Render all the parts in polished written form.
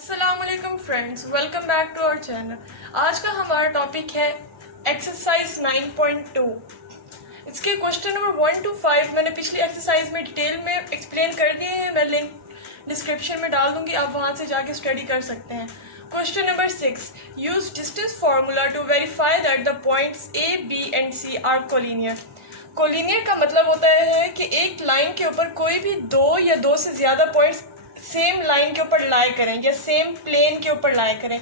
अस्सलामुअलैकुम friends, welcome back to our channel. आज का हमारा टॉपिक है एक्सरसाइज 9.2। इसके क्वेश्चन नंबर 1 to 5 मैंने पिछली एक्सरसाइज में डिटेल में एक्सप्लेन कर दिए हैं। मैं लिंक डिस्क्रिप्शन में डाल दूंगी, आप वहां से जाके स्टडी कर सकते हैं। Question number 6, use distance formula to verify that the points A B and C are collinear. Collinear का मतलब होता है कि एक लाइन के ऊपर कोई भी दो या दो से ज़्यादा पॉइंट्स सेम लाइन के ऊपर लाए करें या सेम प्लेन के ऊपर लाए करें।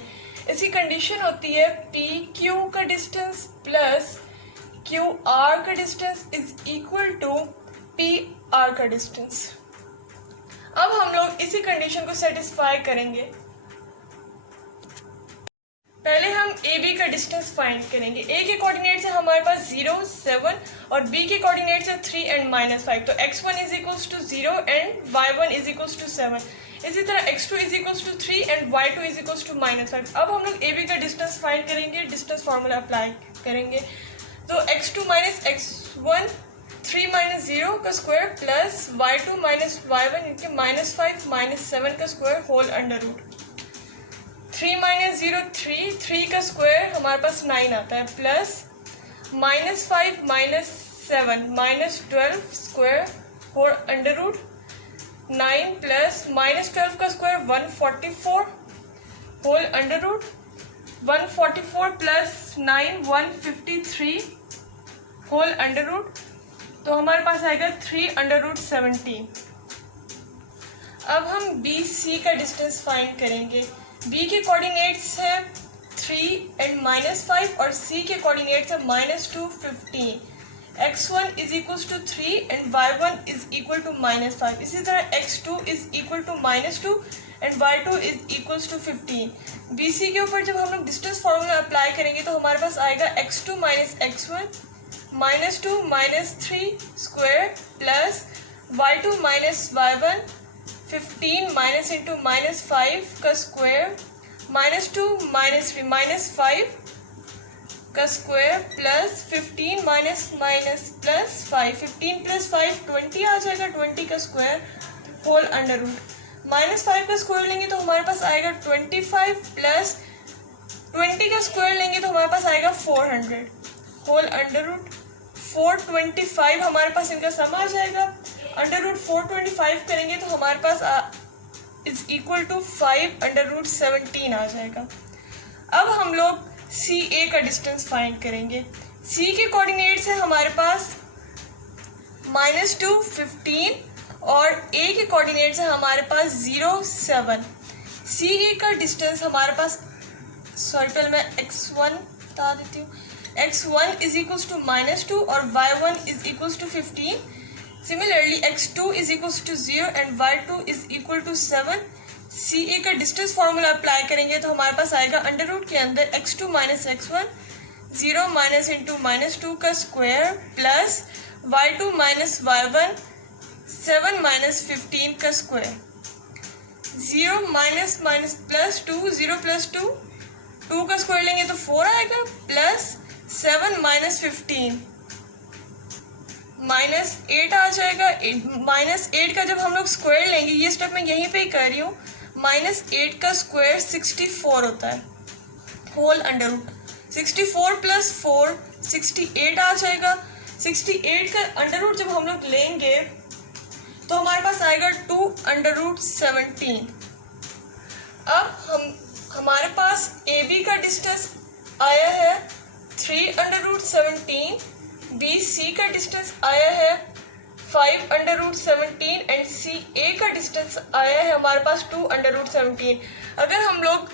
इसकी कंडीशन होती है पी क्यू का डिस्टेंस प्लस क्यू आर का distance is equal to P R का डिस्टेंस। अब हम लोग इसी कंडीशन को सेटिस्फाई करेंगे। पहले हम ए बी का डिस्टेंस फाइंड करेंगे। ए के कोऑर्डिनेट से हमारे पास 0, 7 और बी के कोऑर्डिनेट से 3 एंड -5। तो x1 is equals to 0 and y1 is equals to 7। इसी तरह x2 is equals to 3 and y2 is equals to -5। अब हम लोग ए बी का डिस्टेंस फाइंड करेंगे, डिस्टेंस फार्मूला अप्लाई करेंगे। तो x2 माइनस x1 3 माइनस 0 का square plus y2 minus y1 इनके -5 माइनस 7 का square whole under root. 3 minus 0 3 का स्क्वायर हमारे पास 9 आता है plus -5 minus 7 minus 12 square whole under root 9 plus -12 का square 144 whole under root 144 plus 9 153 whole under root. तो हमारे पास आएगा 3 अंडर रूट 17। अब हम बी सी का डिस्टेंस फाइंड करेंगे। बी के कोऑर्डिनेट्स है 3 एंड -5 और सी के कोऑर्डिनेट्स है -2 15। x1 is equal to 3 and y1 is equal to -5। इसी तरह x2 is equal to -2 and y2 is equal to 15। B C के ऊपर जब हम लोग डिस्टेंस फार्मूला अप्लाई करेंगे तो हमारे पास आएगा x2 minus x1 -2 -3 square plus y2 minus y1 15 minus into -5 का स्क्वायर -2 -3 -5 का square plus 15 minus plus 5 15 plus 5 20 आ जाएगा 20 का स्क्वायर होल अंडर रूट। -5 का स्क्वायर लेंगे तो हमारे पास आएगा 25 प्लस 20 का स्क्वायर लेंगे तो हमारे पास आएगा 400 होल अंडर रूट 425। हमारे पास इनका सम आ जाएगा। अंडर रूट 425 करेंगे तो हमारे पास is equal to 5 under root 17 आ जाएगा। अब हम लोग सी ए का डिस्टेंस फाइंड करेंगे। सी के कोऑर्डिनेट्स है हमारे पास -2 15 और ए के कोऑर्डिनेट्स है हमारे पास 0 7। सी ए का डिस्टेंस हमारे पास पहले मैं x1 बता देती हूँ। x1 इज इक्वल्स टू -2 और y1 is equals to 15। Similarly x2 is equals to 0 and y2 is equal to 7। C A का डिस्टेंस फार्मूला अप्लाई करेंगे तो हमारे पास आएगा अंडर रूट के अंदर x2 minus x1 0 minus into -2 का square plus y2 minus y1 7 minus 15 का square 0 minus minus plus 2 0 plus 2 का स्क्वायर लेंगे तो 4 आएगा प्लस 7 माइनस 15 -8 आ जाएगा। -8 का जब हम लोग स्क्वायर लेंगे, ये स्टेप मैं यहीं पे ही कर रही हूँ, -8 का स्क्वायर 64 होता है होल अंडर रूट 64 प्लस 4 68 आ जाएगा। 68 का अंडर रूट जब हम लोग लेंगे तो हमारे पास आएगा 2 अंडर रूट 17। अब हमारे पास ए बी का डिस्टेंस आया है 3 अंडर रूट 17। बी सी का डिस्टेंस आया है 5 under root 17 and C A का डिस्टेंस आया है हमारे पास 2 अंडर रूट 17। अगर हम लोग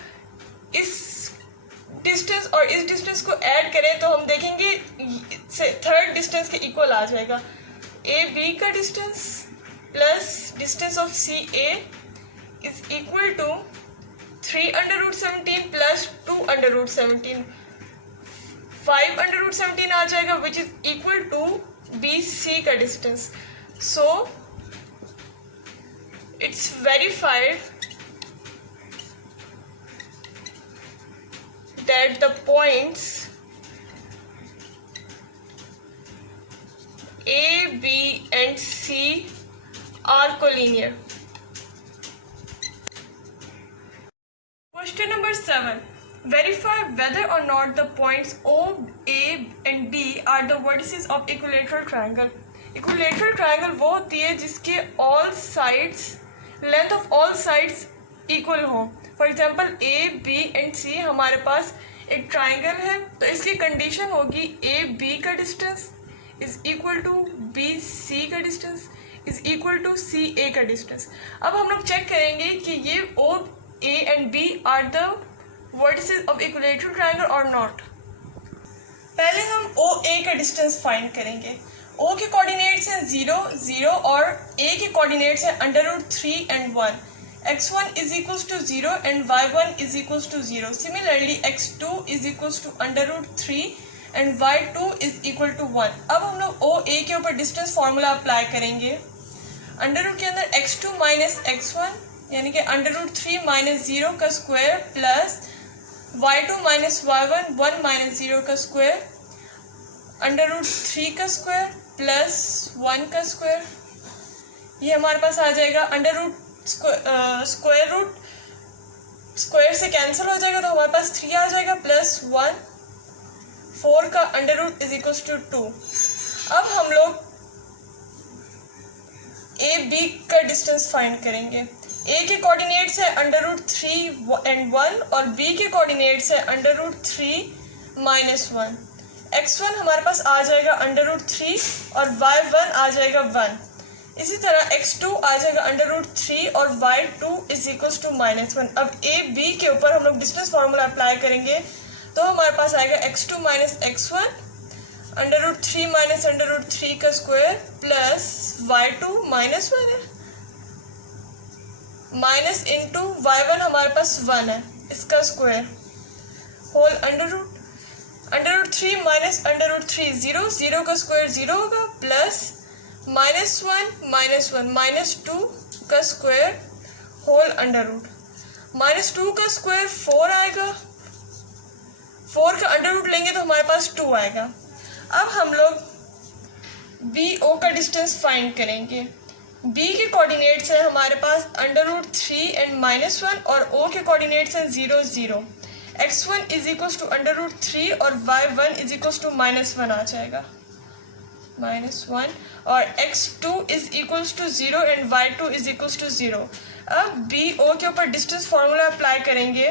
इस डिस्टेंस और इस डिस्टेंस को ऐड करें तो हम देखेंगे थर्ड डिस्टेंस के इक्वल आ जाएगा। ए बी का distance plus distance of C A is equal to 3 under root 17 plus 2 under root 17 5 under root 17 आ जाएगा which is equal to B C का distance. So it's verified that the points A, B and C are collinear. Question number 7. Verify whether or not the points O, A and B are the vertices of equilateral triangle. Equilateral triangle वो होती है जिसके all sides, length of all sides equal हो. For example A, B and C हमारे पास एक triangle है, तो इसकी condition होगी A, B का distance is equal to B, C का distance is equal to C, A का distance. अब हम लोग check करेंगे कि ये O, A and B are the vertices of equilateral triangle or not. पहले हम O A का डिस्टेंस फाइंड करेंगे. O के कोऑर्डिनेट्स हैं 0, 0 और A के कोऑर्डिनेट्स हैं √3 and 1. x1 is equals to 0 and y1 is equals to 0. Similarly x2 is equals to √3 and y2 is equal to 1. अब हम लोग O A के ऊपर डिस्टेंस फार्मूला अप्लाई करेंगे. अंडर रूट के अंदर x2 माइनस x1 यानी कि √3 माइनस 0 का square plus y2 minus y1 1 minus 0 का स्क्वायर √3 का स्क्वायर प्लस 1 का स्क्वायर. ये हमारे पास आ जाएगा under root square root square से कैंसिल हो जाएगा तो हमारे पास 3 आ जाएगा प्लस 1 4 का under root is equal to 2. अब हम लोग ए बी का डिस्टेंस फाइंड करेंगे. ए के कोऑर्डिनेट्स है √3 and 1 और बी के कोऑर्डिनेट्स है √3 माइनस 1. x1 हमारे पास आ जाएगा √3 और y1 आ जाएगा 1. इसी तरह x2 आ जाएगा √3 और y2 इज इक्वल टू -1. अब ए बी के ऊपर हम लोग डिस्टेंस फार्मूला अप्लाई करेंगे तो हमारे पास आएगा x2 माइनस x1 √3 माइनस √3 का स्क्वायर प्लस y2 -1 है माइनस इंटू y1 हमारे पास 1 है इसका स्क्वायर होल √3 माइनस √3 0 0 का स्क्वायर 0 होगा प्लस -1 -2 का स्क्वायर होल -2 का स्क्वायर 4 आएगा. 4 का अंडर रूट लेंगे तो हमारे पास 2 आएगा. अब हम लोग बी ओ का डिस्टेंस फाइंड करेंगे. बी के कोऑर्डिनेट्स हैं हमारे पास √3 and -1 और ओ के कोऑर्डिनेट्स हैं 0 0. x1 इज इक्वल टू √3 और y1 इज इक्वल टू -1 आ जाएगा -1 और x2 is equal to 0 and y2 is equal to 0. अब बी ओ के ऊपर डिस्टेंस फार्मूला अप्लाई करेंगे.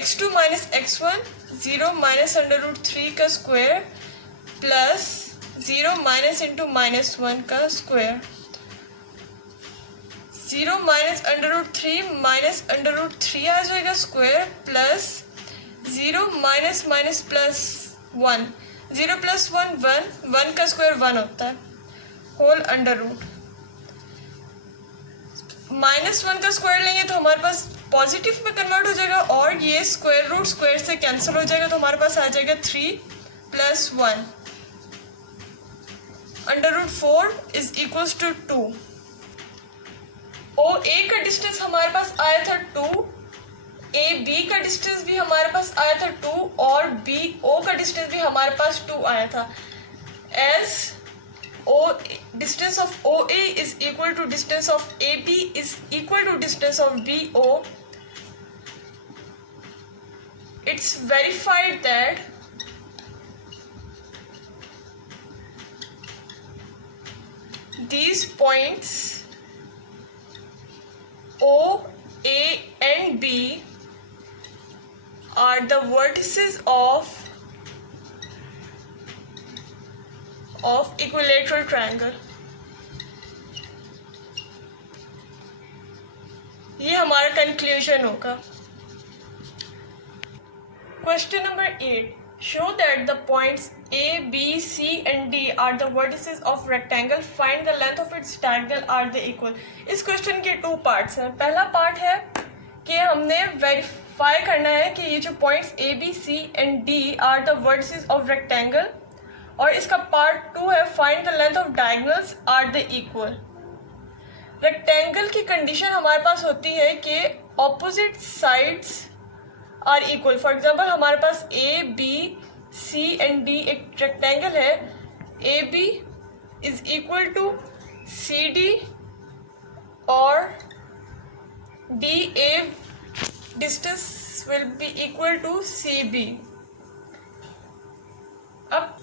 x2 माइनस x1 0 माइनस √3 का स्क्वायर प्लस 0 माइनस इंटू -1 का स्क्वायर 0 माइनस √3 आ जाएगा square plus 0 minus minus plus 1 0 plus 1 का स्क्वायर 1 होता है होल अंडर रूट -1 का स्क्वायर लेंगे तो हमारे पास पॉजिटिव में कन्वर्ट हो जाएगा और ये स्क्वायर रूट स्क्वायर से कैंसिल हो जाएगा तो हमारे पास आ जाएगा 3 plus 1 under root 4 is equal to 2. O A का डिस्टेंस हमारे पास आया था 2, ए बी का डिस्टेंस भी हमारे पास आया था 2 और बी ओ का डिस्टेंस भी हमारे पास 2 आया था. As O distance of O A is equal to distance of A B is equal to distance of B O, it's verified that these points O, A and B are the vertices of equilateral triangle. ये हमारा conclusion होगा. Question number 8. Show that the points A, B, C and D are the vertices of rectangle. Find the length of its diagonal. Are they equal? इस question के 2 parts हैं. पहला part है कि हमने वेरीफाई करना है कि ये जो points A, B, C and D are the vertices of rectangle और इसका पार्ट 2 है find the length of diagonals. Are they equal? Rectangle की कंडीशन हमारे पास होती है कि opposite sides are equal. For example हमारे पास A B C and D एक रेक्टेंगल है. A B is equal to C D और D A distance will be equal to CB. अब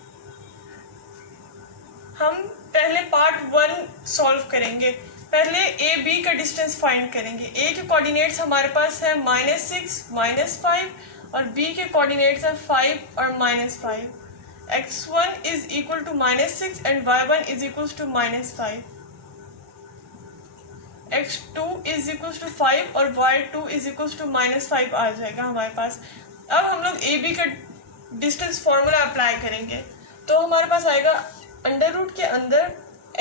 हम पहले पार्ट 1 सॉल्व करेंगे. पहले ए बी का डिस्टेंस फाइंड करेंगे. ए के कोऑर्डिनेट्स हमारे पास है -6, -5 और बी के कोऑर्डिनेट्स है 5 और -5. x1 is equal to -6 and y1 is equal to -5. x2 is equal to 5 और y2 इज इक्वल टू -5 आ जाएगा हमारे पास. अब हम लोग ए बी का डिस्टेंस फॉर्मूला अप्लाई करेंगे तो हमारे पास आएगा अंडर रूट के अंदर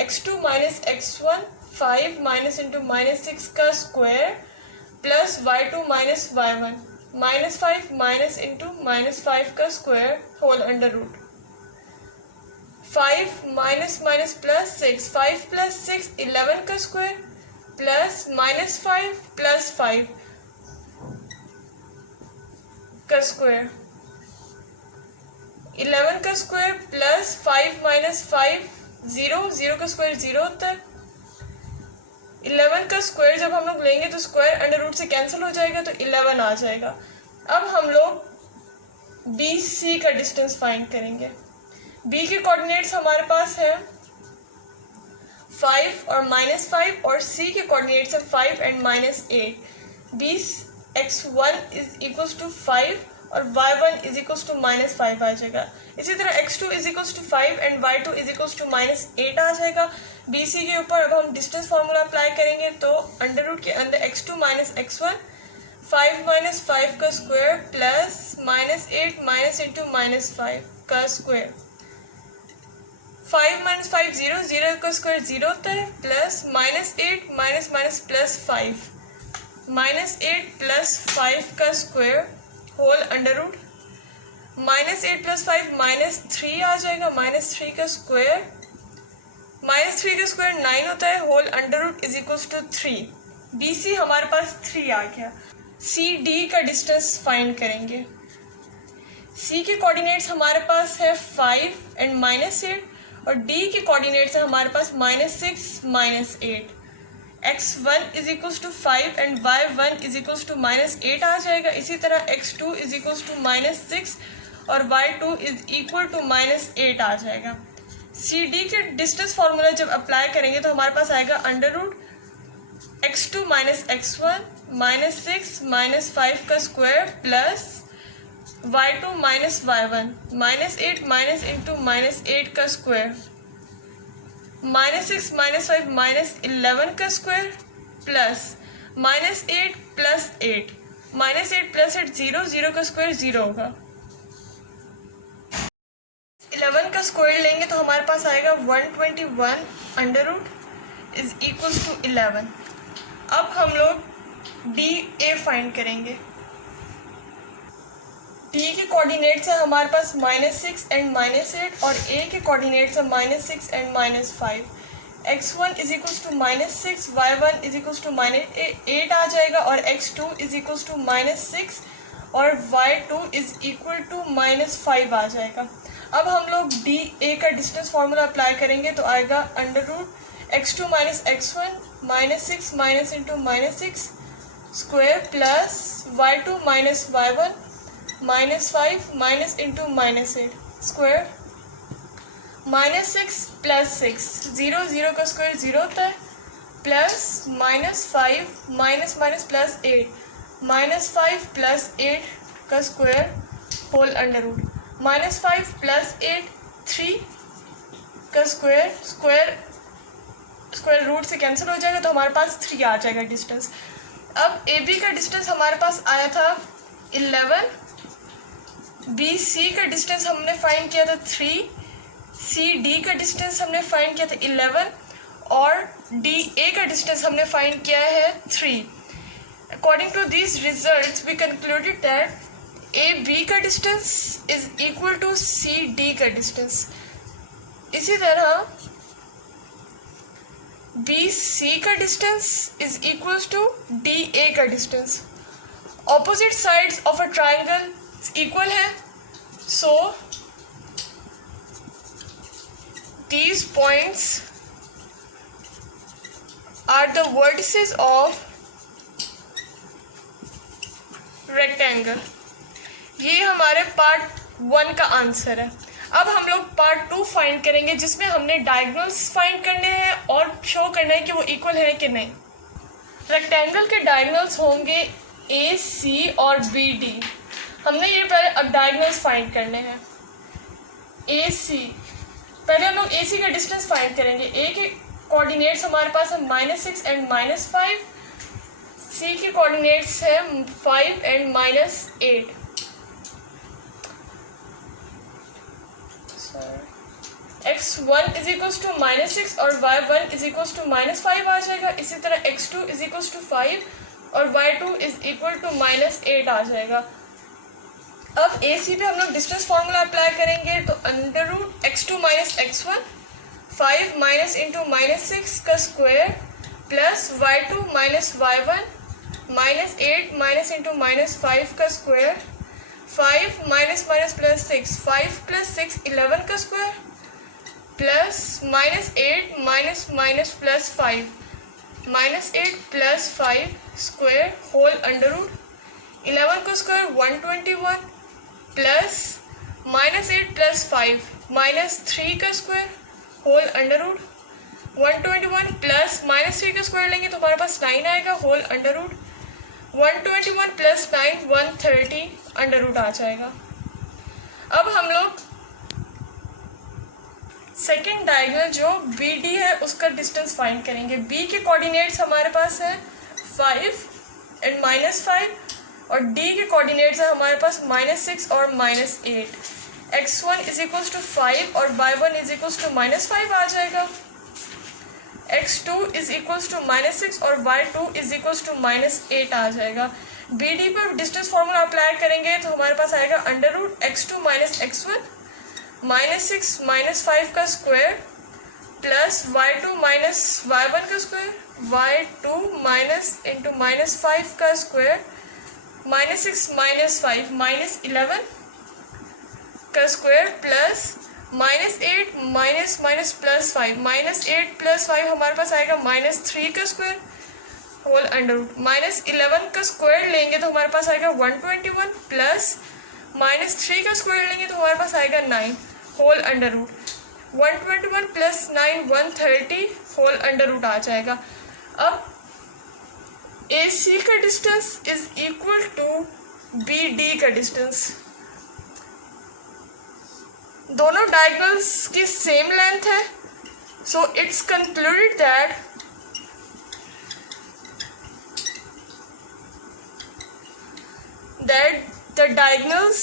x2 minus x1 5 minus into -6 का square plus y2 minus y1 -5 minus into -5 का square whole under root. 5 minus minus plus 6 5 plus 6 11 का स्क्वायर प्लस -5 प्लस 5 का स्क्वायर 11 का स्क्वायर प्लस 5 माइनस 5 0 का स्क्वायर 0 होता है. 11 का स्क्वायर जब हम लोग लेंगे तो स्क्वायर अंडर रूट से कैंसिल हो जाएगा तो 11 आ जाएगा. अब हम लोग बी सी का डिस्टेंस फाइंड करेंगे. बी के कोऑर्डिनेट्स हमारे पास है 5 और -5 और सी के कोऑर्डिनेट्स है 5 and -8. B x1 is equal to 5 और y1 इज इक्वल टू -5 आ जाएगा. इसी तरह x2 is equal to 5 and y2 is equal to -8 आ जाएगा. BC के ऊपर अब हम डिस्टेंस फार्मूला अप्लाई करेंगे तो अंडर रूट के अंदर x2 माइनस x1 5 माइनस 5 का स्क्वायर प्लस -8 माइनस इंटू -5 का स्क्वायर. 5 माइनस 5 0 का स्क्वायर 0 होता है plus -8 minus minus plus 5 -8 plus 5 का square whole under root. -8 plus 5 -3 आ जाएगा. -3 का स्क्वायर -3 का स्क्वायर 9 होता है whole under root is equal to 3. BC हमारे पास 3 आ गया. CD का डिस्टेंस फाइंड करेंगे. C के कोऑर्डिनेट्स हमारे पास है 5 एंड -8 और D के कोऑर्डिनेट्स है हमारे पास -6 -8. x1 is equal to 5 and y1 is equal to -8 आ जाएगा. इसी तरह x2 इज इक्वल टू -6 और y2 इज इक्वल टू -8 आ जाएगा. CD के डिस्टेंस फार्मूला जब अप्लाई करेंगे तो हमारे पास आएगा under root x2 minus x1 -6 -5 का square plus y2 minus y1 -8 minus into -8 का स्क्वायर -6 -5 -11 का स्क्वायर प्लस -8 प्लस 8 -8 प्लस 8 0 का स्क्वायर 0 होगा. 11 का स्क्वायर लेंगे तो हमारे पास आएगा 121 under root is equal to 11. अब हम लोग डी ए फाइंड करेंगे. डी के कोऑर्डिनेट्स है हमारे पास -6 एंड -8 और ए के कोऑर्डिनेट्स है -6 and -5. x1 is equal to -6 y1 is equal to -8 आ जाएगा और x2 इज इक्वल टू -6 और y2 इज इक्वल टू -5 आ जाएगा. अब हम लोग डी ए का डिस्टेंस फार्मूला अप्लाई करेंगे तो आएगा under root x2 minus x1 -6 minus into -6 square plus y2 minus y1 -5 minus into -8 square -6 plus 6 0 का स्क्वायर 0 होता है plus -5 minus minus plus 8 -5 plus 8 का square whole under root -5 plus 8 3 का square root से cancel हो जाएगा तो हमारे पास 3 आ जाएगा डिस्टेंस. अब ए बी का डिस्टेंस हमारे पास आया था 11. बी सी का डिस्टेंस हमने फाइंड किया था 3. सी डी का डिस्टेंस हमने फाइंड किया था 11 और डी ए का डिस्टेंस हमने फाइंड किया है 3. According to these results we concluded that A B का distance is equal to C D का डिस्टेंस. इसी तरह बी सी का distance is equal to D A का distance. Opposite sides of a triangle equal है so these points are the vertices of rectangle. ये हमारे part 1 का answer है। अब हम लोग पार्ट 2 फाइंड करेंगे, जिसमें हमने डायगोनल्स फाइंड करने हैं और शो करना है कि वो इक्वल है कि नहीं। रेक्टेंगल के डायगोनल्स होंगे ए सी और बी डी। हमने ये पहले अब डायगोनल्स फाइंड करने हैं। ए सी, पहले हम लोग ए सी का डिस्टेंस फाइंड करेंगे। ए के कोऑर्डिनेट्स हमारे पास है -6 एंड -5। सी के कोऑर्डिनेट्स है 5 and -8। x1 is equals to -6 और y1 इज इक्वल्स टू -5 आ जाएगा। इसी तरह x2 इज इक्वल्स टू 5 और y2 इज इक्वल टू -8 आ जाएगा। अब ए सी पे हम लोग डिस्टेंस फार्मूला अप्लाई करेंगे, तो √x2 - x1 5 माइनस इंटू -6 का square plus y2 - y1 -8 minus into -5 का square 5 minus minus plus 6 5 plus 6 11 का square plus -8 minus minus plus 5 -8 plus 5 square whole under root 11 का स्क्वायर 121 प्लस -8 प्लस 5 -3 का square whole under root 121 plus -3 का square लेंगे तो हमारे पास 9 आएगा whole under root 121 plus 9 130 under root आ जाएगा। अब हम लोग सेकेंड डायगोनल जो बी डी है उसका डिस्टेंस फाइंड करेंगे। बी के कोऑर्डिनेट्स हमारे पास है 5 एंड -5 और डी के कोऑर्डिनेट्स है हमारे पास -6 और -8। x1 इज इक्वल्स टू 5 और y1 इज इक्वल्स टू -5 आ जाएगा। x2 इज इक्वल्स टू -6 और y2 इज इक्वल्स टू -8 आ जाएगा। बी डी पर डिस्टेंस फार्मूला अप्लाई करेंगे तो हमारे पास आएगा अंडर रूट x2 - x1 -6 -5 का स्क्वायर प्लस y2 - y1 का स्क्वायर y2 माइनस इंटू -5 का स्क्वायर -6 -5 -11 का square plus -8 minus minus plus 5 -8 plus 5 हमारे पास आएगा -3 का स्क्वायर होल अंडर रूट -11 का स्क्वायर लेंगे तो हमारे पास आएगा 121 प्लस -3 का स्क्वायर लेंगे तो हमारे पास आएगा 9 whole under root 121 plus 9 130 whole under root आ जाएगा। अब ए सी का distance is equal to B D का डिस्टेंस। दोनों डायगोनल्स की सेम लेंथ है, so it's concluded that the diagonals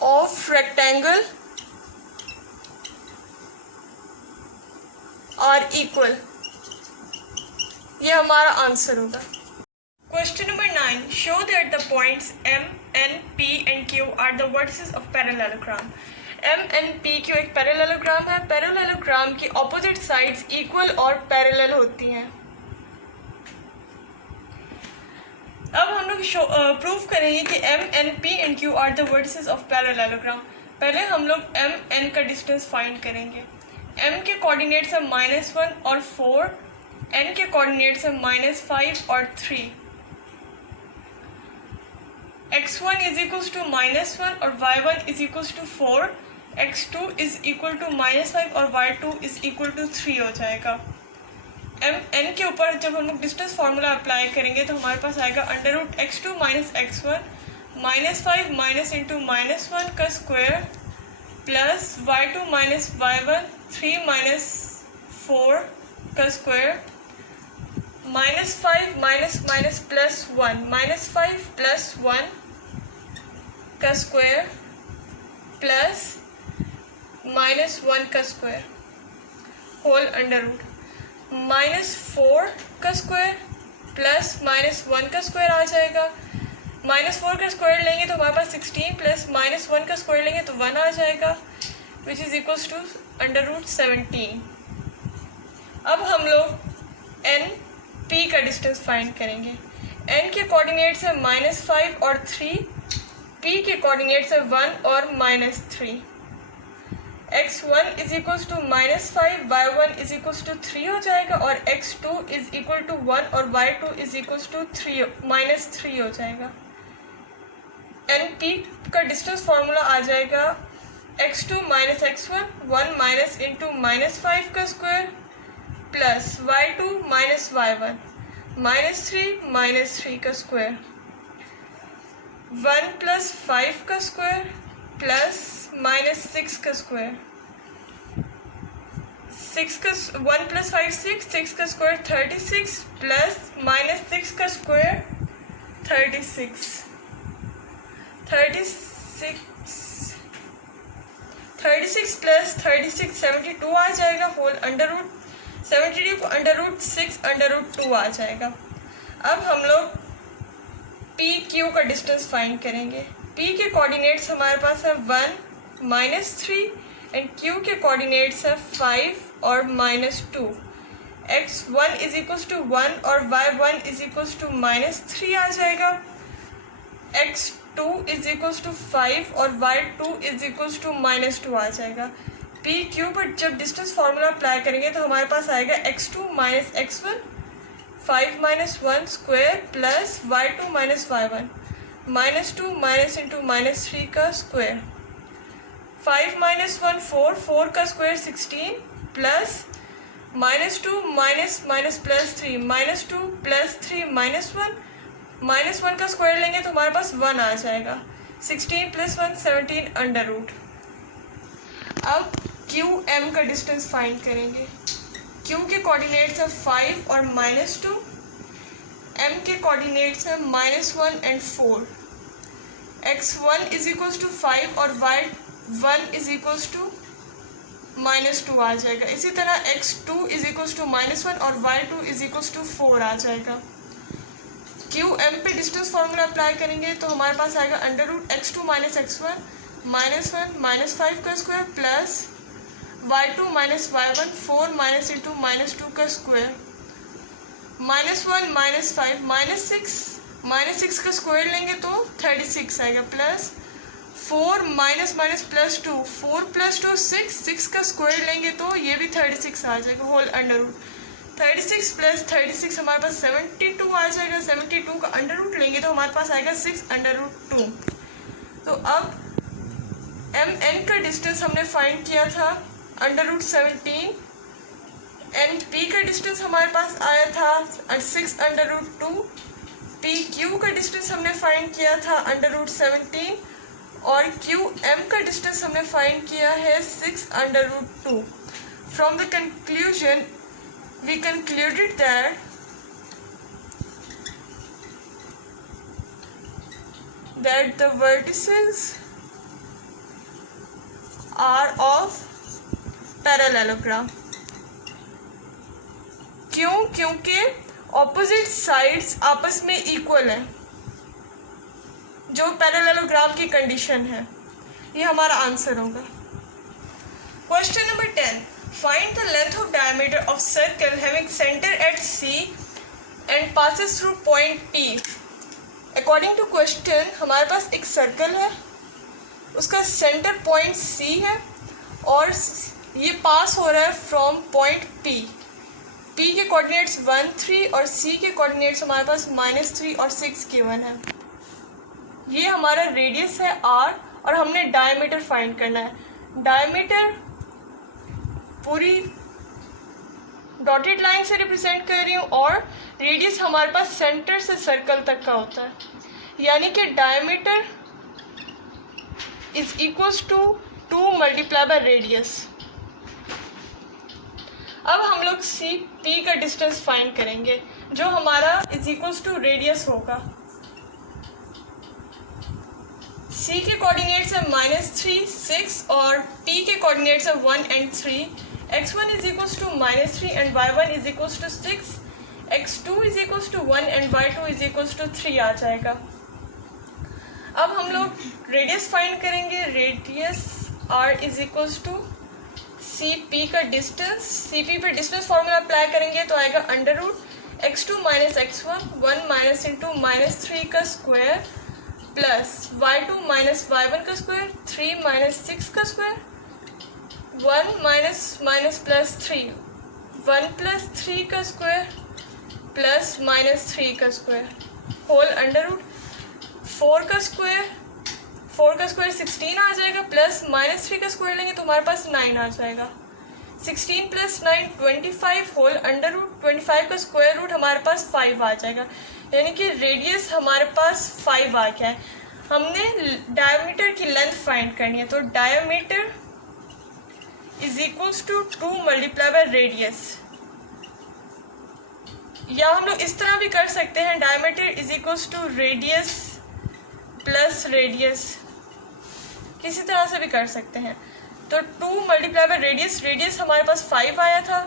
of rectangle are equal। ये हमारा आंसर होगा। Question number 9, show that the points M, N, P and Q are the vertices of parallelogram। M, N, P, Q एक parallelogram है। Parallelogram की opposite sides equal और parallel होती हैं। अब हम लोग प्रूव करेंगे कि M, N, P and Q are the vertices of parallelogram। पहले हम लोग M, N का डिस्टेंस फाइंड करेंगे। M के कोऑर्डिनेट्स है -1 और 4, N के कोऑर्डिनेट्स है -5 और 3। x1 इज इक्वल्स टू -1 और y1 is equals to 4, x2 is equal to -5 और y2 इज इक्वल टू 3 हो जाएगा। n के ऊपर जब हम लोग डिस्टेंस फार्मूला अप्लाई करेंगे तो हमारे पास आएगा under root x2 - x1 -5 minus into -1 का square plus y2 - y1 3 minus 4 का square -5 minus minus plus 1 -5 plus 1 का स्क्वायर प्लस -1 का स्क्वायर होल अंडर रूट -4 का स्क्वायर प्लस -1 का स्क्वायर आ जाएगा। -4 का स्क्वायर लेंगे तो हमारे पास 16 प्लस -1 का स्क्वायर लेंगे तो 1 आ जाएगा, which is equals to under root 17। अब हम लोग एन पी का डिस्टेंस फाइंड करेंगे। एन के कोऑर्डिनेट्स है -5 और 3, पी के कोऑर्डिनेट्स है 1 और -3। x1 is equal to -5, y1 is equal to 3 हो जाएगा, और x2 इज इक्वल टू 1 और y2 इज इक्वल टू -3 हो जाएगा। एन पी का डिस्टेंस फार्मूला आ जाएगा x2 minus x1, 1 minus into -5 का square plus y2 minus y1 -3 का स्क्वायर, 1 प्लस 5 का स्क्वायर प्लस -6 का स्क्वायर, 1 प्लस 5 6 का स्क्वायर 36 प्लस -6 का स्क्वायर 36 प्लस 36 72 आ जाएगा, होल अंडर रूट 72 को √6 आ जाएगा। अब हम लोग पी क्यू का डिस्टेंस फाइंड करेंगे। पी के कोऑर्डिनेट्स हमारे पास है 1 -3 एंड क्यू के कोऑर्डिनेट्स है 5 और -2। x1 इज इक्वल टू 1 और y1 इज इक्वल टू -3 आ जाएगा, x2 इज इक्वल टू 5 और y2 इज इक्वल टू -2 आ जाएगा। पी क्यू पर जब डिस्टेंस फार्मूला अप्लाई करेंगे तो हमारे पास आएगा x2 minus x1 5 minus 1 square plus y2 minus y1 -2 minus into -3 का स्क्वायर, 5 माइनस 1 4 का square 16 plus -2 minus plus 3 -2 plus 3 -1 का स्क्वायर लेंगे तो हमारे पास 1 आ जाएगा, 16 प्लस 1 17 अंडर रूट। अब क्यू एम का डिस्टेंस फाइंड करेंगे। क्यू के कोऑर्डिनेट्स है 5 और -2, एम के कोऑर्डिनेट्स है -1 and 4, x1 is equal to 5 और y1 इज इक्वल टू -2 आ जाएगा। इसी तरह x2 इज इक्वल टू -1 और y2 इज इक्वल टू 4 आ जाएगा। क्यू एम पे डिस्टेंस फार्मूला अप्लाई करेंगे तो हमारे पास आएगा under root x2 minus x1 -1 -5 का square plus y2 minus y1 4 minus into -2 का स्क्वायर, -1 -5 -6 का स्क्वायर लेंगे तो 36 आएगा, प्लस 4 माइनस प्लस 2 4 प्लस 2 6 का स्क्वायर लेंगे तो ये भी 36 आ जाएगा, होल अंडर रूट 36 प्लस 36 हमारे पास 72 आ जाएगा, 72 का अंडर रूट लेंगे तो हमारे पास आएगा 6 अंडर रूट 2। तो अब एम एन का डिस्टेंस हमने फाइंड किया था अंडर रूट 17, एन पी का डिस्टेंस हमारे पास आया था 6 अंडर रूट 2, पी क्यू का डिस्टेंस हमने फाइंड किया था अंडर रूट 17 और क्यू एम का डिस्टेंस हमने फाइंड किया है 6 under root 2। From the conclusion we concluded that the vertices are of parallelogram। क्यों? क्योंकि ऑपोजिट साइड्स आपस में इक्वल है, जो पैरेललोग्राम की कंडीशन है। ये हमारा आंसर होगा। Question number 10, find the length of diameter of circle having center at C and passes through point P। According to question हमारे पास एक सर्कल है, उसका सेंटर पॉइंट C है और ये पास हो रहा है फ्रॉम पॉइंट P। P के कोऑर्डिनेट्स 1 3 और C के कोऑर्डिनेट्स हमारे पास -3 और 6 गिवन है। ये हमारा रेडियस है R और हमने डायमीटर फाइंड करना है। डायमीटर पूरी डॉटेड लाइन से रिप्रेजेंट कर रही हूँ और रेडियस हमारे पास सेंटर से सर्कल तक का होता है, यानी कि diameter is equals to 2 multiply by radius. अब हम लोग सी पी का डिस्टेंस फाइंड करेंगे, जो हमारा इज इक्वल्स टू रेडियस होगा। सी के कोऑर्डिनेट्स है -3 6 और पी के कोऑर्डिनेट्स है 1 and 3। x1 is equals to -3 and y1 is equals to 6, x2 is equals to 1 and y2 is equals to 3 आ जाएगा। अब हम लोग रेडियस फाइंड करेंगे। Radius r is equals to cp का डिस्टेंस, cp पे डिस्टेंस फार्मूला अप्लाई करेंगे तो आएगा under root x2 minus x1 1 minus into -3 का square plus y2 minus y1 का स्क्वायर 3 माइनस 6 का square 1 minus minus plus 3, 1 plus 3 का स्क्वायर प्लस माइनस 3 का स्क्वायर होल अंडर रूट 4 का स्क्वायर 16 आ जाएगा, प्लस माइनस 3 का स्क्वायर लेंगे तो हमारे पास 9 आ जाएगा। 16 प्लस 9 25 होल अंडर रूट 25 का स्क्वायर रूट हमारे पास 5 आ जाएगा, यानी कि रेडियस हमारे पास 5 आ गया है। हमने डायमीटर की लेंथ फाइंड करनी है, तो diameter is equals to 2 multiply by radius, या हम लोग इस तरह भी कर सकते हैं, diameter is equals to radius plus radius, किसी तरह से भी कर सकते हैं। तो 2 मल्टीप्लाई बाय रेडियस, रेडियस हमारे पास 5 आया था,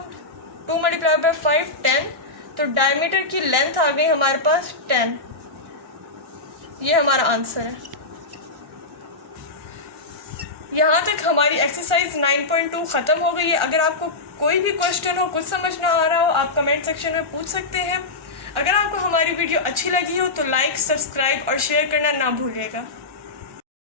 2 मल्टीप्लाई बाय 5 10, तो डायमीटर की लेंथ आ गई हमारे पास 10। ये हमारा आंसर है। यहाँ तक हमारी एक्सरसाइज 9.2 ख़त्म हो गई है। अगर आपको कोई भी क्वेश्चन हो, कुछ समझ ना आ रहा हो, आप कमेंट सेक्शन में पूछ सकते हैं। अगर आपको हमारी वीडियो अच्छी लगी हो तो लाइक, सब्सक्राइब और शेयर करना ना भूलिएगा।